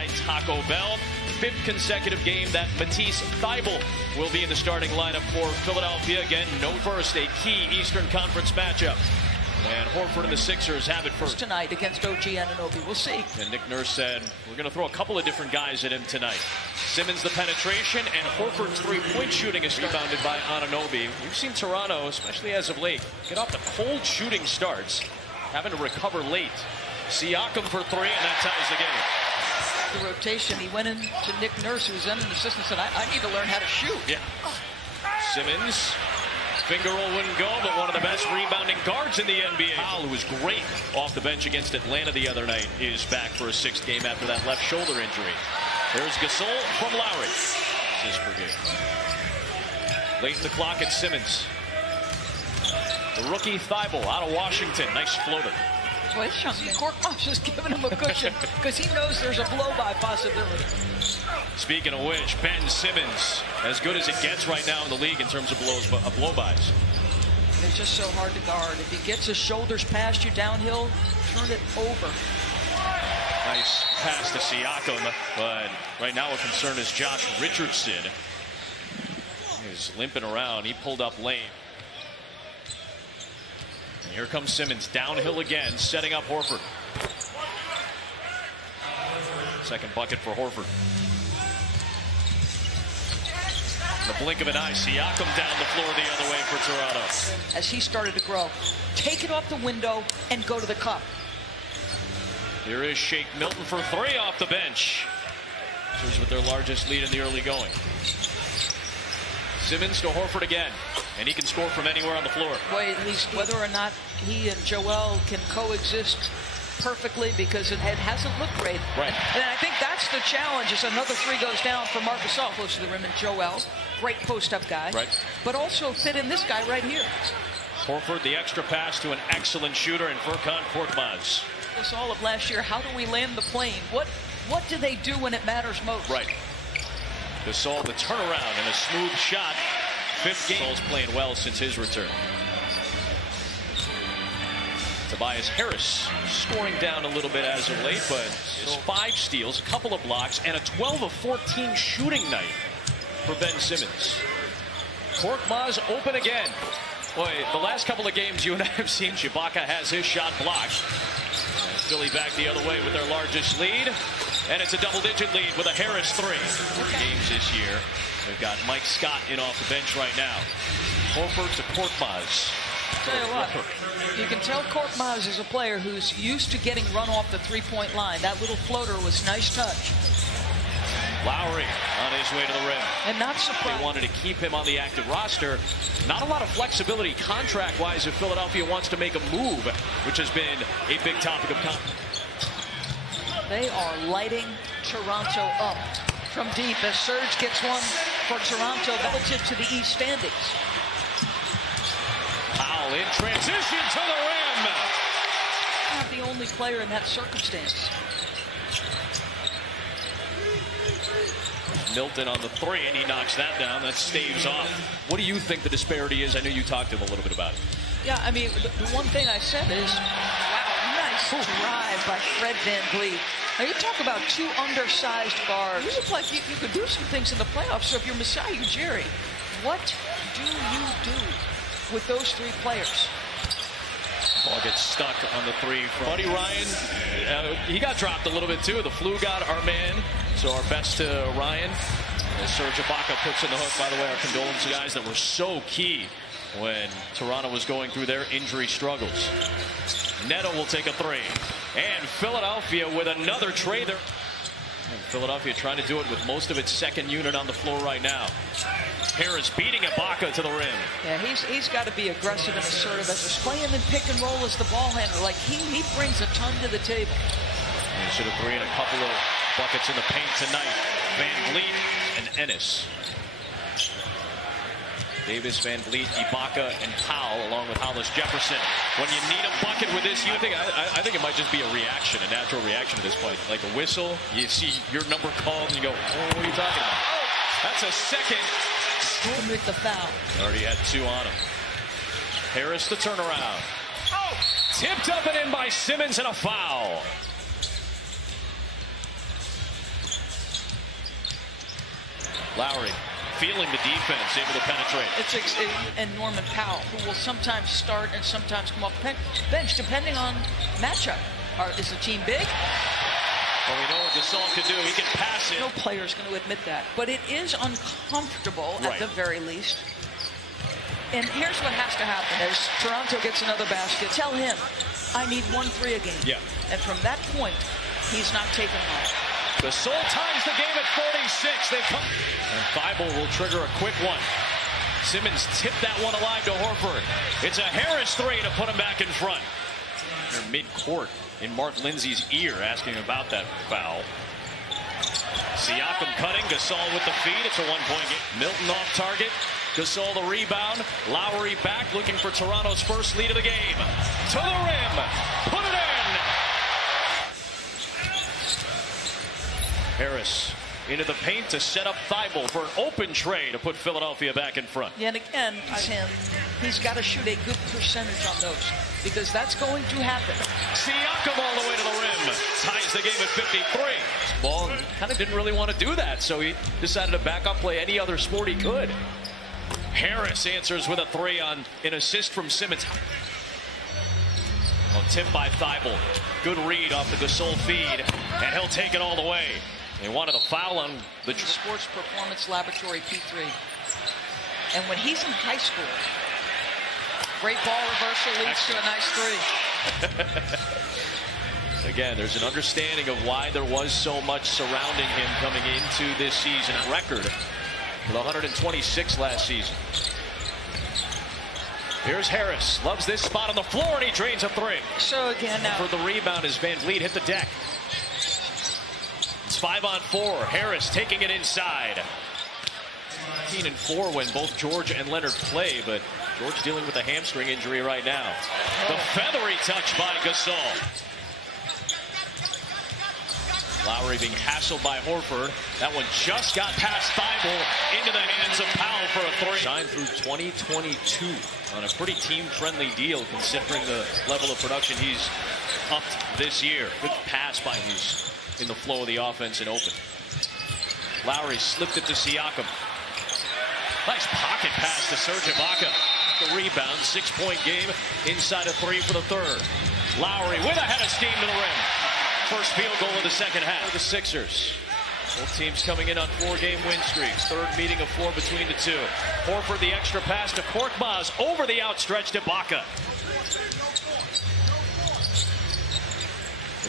by Taco Bell. Fifth consecutive game that Matisse Thybulle will be in the starting lineup for Philadelphia. Again, no first, a key Eastern Conference matchup. And Horford and the Sixers have it first tonight against OG Anunoby. We'll see. And Nick Nurse said, we're going to throw a couple of different guys at him tonight. Simmons the penetration, and Horford's three-point shooting is rebounded by Anunoby. We've seen Toronto, especially as of late, get off the cold shooting starts, having to recover late. Siakam for three, and that ties the game. The rotation, he went in to Nick Nurse, who's then an assistant, said, I need to learn how to shoot. Yeah. Simmons. Finger roll wouldn't go, but one of the best rebounding guards in the NBA. Powell, who was great off the bench against Atlanta the other night, is back for a sixth game after that left shoulder injury. There's Gasol from Lowry. This is per game. Late in the clock at Simmons. The rookie Thybulle out of Washington. Nice floater. Boy, Korkmaz is giving him a cushion because he knows there's a blow-by possibility. Speaking of which, Ben Simmons, as good as it gets right now in the league in terms of blow-bys. It's just so hard to guard. If he gets his shoulders past you downhill, turn it over. Nice pass to Siakam, but right now a concern is Josh Richardson. He's limping around. He pulled up late. And here comes Simmons downhill again, setting up Horford. Second bucket for Horford. In the blink of an eye, Siakam down the floor the other way for Toronto. As he started to grow, take it off the window and go to the cup. Here is Shake Milton for three off the bench. Here's with their largest lead in the early going. Simmons to Horford again, and he can score from anywhere on the floor. Boy, at least whether or not he and Joel can coexist perfectly, because it hasn't looked great. Right. And I think that's the challenge. As another three goes down for Marc Gasol, close to the rim, and Joel, great post-up guy. Right. But also fit in this guy right here. Horford, the extra pass to an excellent shooter in Furkan Korkmaz. This all of last year, how do we land the plane? What do they do when it matters most? Right. Gasol, the turnaround and a smooth shot. Fifth game. Gasol's playing well since his return. Tobias Harris scoring down a little bit as of late, but his 5 steals, a couple of blocks, and a 12 of 14 shooting night for Ben Simmons. Korkmaz open again. Boy, the last couple of games you and I have seen, Ibaka has his shot blocked. Philly back the other way with their largest lead. And it's a double-digit lead with a Harris three. Games this year. They've got Mike Scott in off the bench right now. Horford to Korkmaz. Tell you what, you can tell Korkmaz is a player who's used to getting run off the three-point line. That little floater was nice touch. Lowry on his way to the rim. And not surprised. They wanted to keep him on the active roster. Not a lot of flexibility contract-wise if Philadelphia wants to make a move, which has been a big topic of conversation. They are lighting Toronto up from deep as Serge gets one for Toronto relative to the East standings. Powell in transition to the rim. Not the only player in that circumstance. Milton on the three, and he knocks that down. That staves off. What do you think the disparity is? I know you talked to him a little bit about it. Yeah, I mean, the one thing I said is, wow, nice drive by Fred VanVleet. Now, you talk about two undersized guards. You look like you could do some things in the playoffs. So if you're Masai Ujiri, what do you do with those three players? Ball gets stuck on the three from Buddy Ryan. He got dropped a little bit too. The flu got our man. So our best to Ryan. As Serge Ibaka puts in the hook. By the way, our condolences, guys that were so key when Toronto was going through their injury struggles. Neto will take a three. And Philadelphia with another trade. And Philadelphia trying to do it with most of its second unit on the floor right now. Harris beating Ibaka to the rim. Yeah, he's got to be aggressive and assertive as he's playing in pick and roll as the ball handler. Like he brings a ton to the table. And should have three and a couple of buckets in the paint tonight. VanVleet and Ennis. Davis, VanVleet, Ibaka, and Powell, along with Hollis Jefferson. When you need a bucket with this, I think it might just be a reaction, a natural reaction at this point. Like a whistle, you see your number called, and you go, oh, what are you talking about? That's a second. With the foul. Already had 2 on him. Harris the turnaround. Oh! Tipped up and in by Simmons, and a foul. Lowry feeling the defense, able to penetrate. And Norman Powell, who will sometimes start and sometimes come off the bench, depending on matchup. Is the team big? Well, we know what Gasol can do. He can pass it. No player is going to admit that. But it is uncomfortable at the very least. And here's what has to happen. As Toronto gets another basket, tell him, I need 1 3 a game. Yeah. And from that point, he's not taking one. Gasol ties the game at 46. They come. And Thibault will trigger a quick one. Simmons tipped that one alive to Horford. It's a Harris 3 to put him back in front. They're mid-court in Mark Lindsay's ear asking about that foul. Siakam cutting, Gasol with the feed. It's a 1-point game. Milton off target. Gasol the rebound. Lowry back looking for Toronto's first lead of the game. To the rim. Put it in. Harris into the paint to set up Thibault for an open tray to put Philadelphia back in front. Yeah, and again, he's got to shoot a good percentage on those because that's going to happen. Siakam all the way to the rim. Ties the game at 53. Ball kind of didn't really want to do that, so he decided to back up, play any other sport he could. Harris answers with a 3 on an assist from Simmons. Well, tipped by Thibault. Good read off the Gasol feed, and he'll take it all the way. They wanted a foul on the Sports Performance Laboratory P3. And when he's in high school, great ball reversal leads to a nice 3. Again, there's an understanding of why there was so much surrounding him coming into this season. A record with 126 last season. Here's Harris. Loves this spot on the floor, and he drains a 3. So again now. For the rebound as Van Vliet hit the deck. It's 5-on-4. Harris taking it inside. 15-4 when both George and Leonard play, but George dealing with a hamstring injury right now. The feathery touch by Gasol. Lowry being hassled by Horford. That one just got past Thibault into the hands of Powell for a 3. Signed through 2022 on a pretty team-friendly deal considering the level of production he's upped this year. Good pass by who's in the flow of the offense and open. Lowry slipped it to Siakam. Nice pocket pass to Serge Ibaka. The rebound, 6-point game, inside a 3 for the third. Lowry with a head of steam to the rim. First field goal of the second half for the Sixers. Both teams coming in on 4-game win streaks. Third meeting of 4 between the two. Horford the extra pass to Korkmaz over the outstretched Ibaka.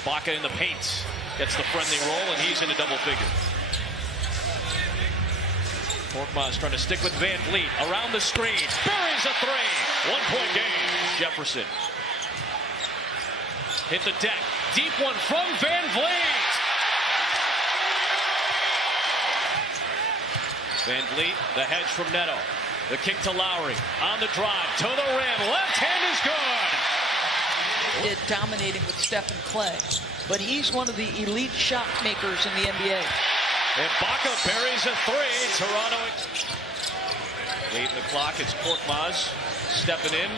Ibaka in the paint. Gets the friendly roll, and he's into double figures. Korkmaz trying to stick with Van Vliet. Around the screen. Buries a 3. 1-point game. Jefferson. Hit the deck. Deep one from Van Vliet. Van Vliet, the hedge from Neto. The kick to Lowry. On the drive. To the rim. Left hand is good. Dominating with Stephen Clay. But he's one of the elite shot makers in the NBA. Ibaka buries a 3. Toronto. Late in the clock, it's Korkmaz stepping in.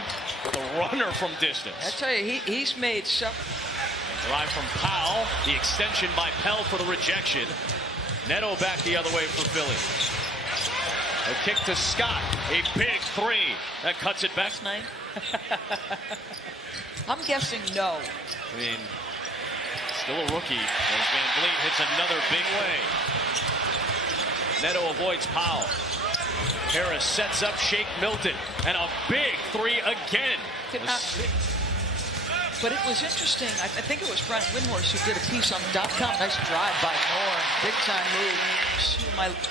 The runner from distance. I tell you, he's made some. Drive from Powell. The extension by Pell for the rejection. Neto back the other way for Philly. A kick to Scott. A big 3. That cuts it back. Night. I'm guessing no. I mean, still a rookie as Van Vliet hits another big way. Neto avoids Powell. Harris sets up Shake Milton. And a big 3 again. But it was interesting. I think it was Brian Windhorst who did a piece on .com. Nice drive by Norm. Big time move.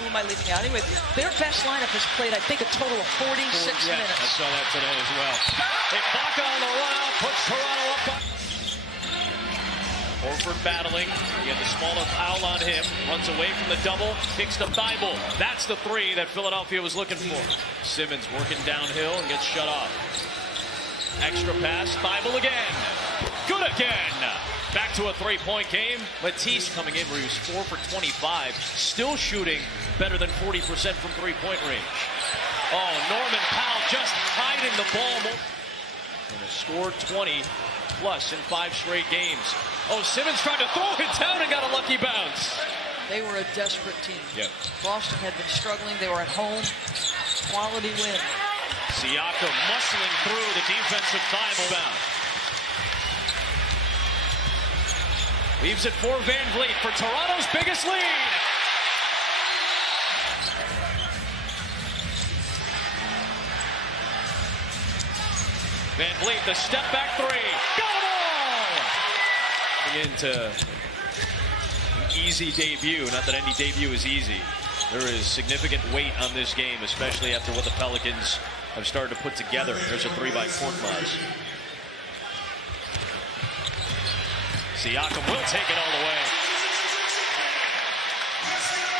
Who am I leaving out? Anyway, their best lineup has played, I think, a total of 46 minutes. I saw that today as well. Ibaka on the run out. Puts Toronto up. Horford battling. You get the smaller foul on him. Runs away from the double. Kicks to Thibault. That's the 3 that Philadelphia was looking for. Simmons working downhill and gets shut off. Extra pass. Thibault again. Good again. Back to a 3-point game. Matisse coming in where he was 4 for 25. Still shooting better than 40% from 3-point range. Oh, Norman Powell just hiding the ball. And has scored 20 plus in 5 straight games. Oh, Simmons tried to throw it down and got a lucky bounce. They were a desperate team. Yep. Boston had been struggling. They were at home. Quality win. Siakam muscling through the defensive timeout. Leaves it for Van Vliet for Toronto's biggest lead. Van Vliet, the step back three. Got it all! Into an easy debut. Not that any debut is easy. There is significant weight on this game, especially after what the Pelicans have started to put together. There's a three by Korkmaz. Siakam will take it all the way.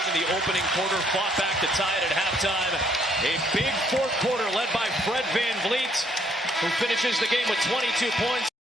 In the opening quarter, fought back to tie it at halftime. A big fourth quarter led by Fred Van Vliet, who finishes the game with 22 points.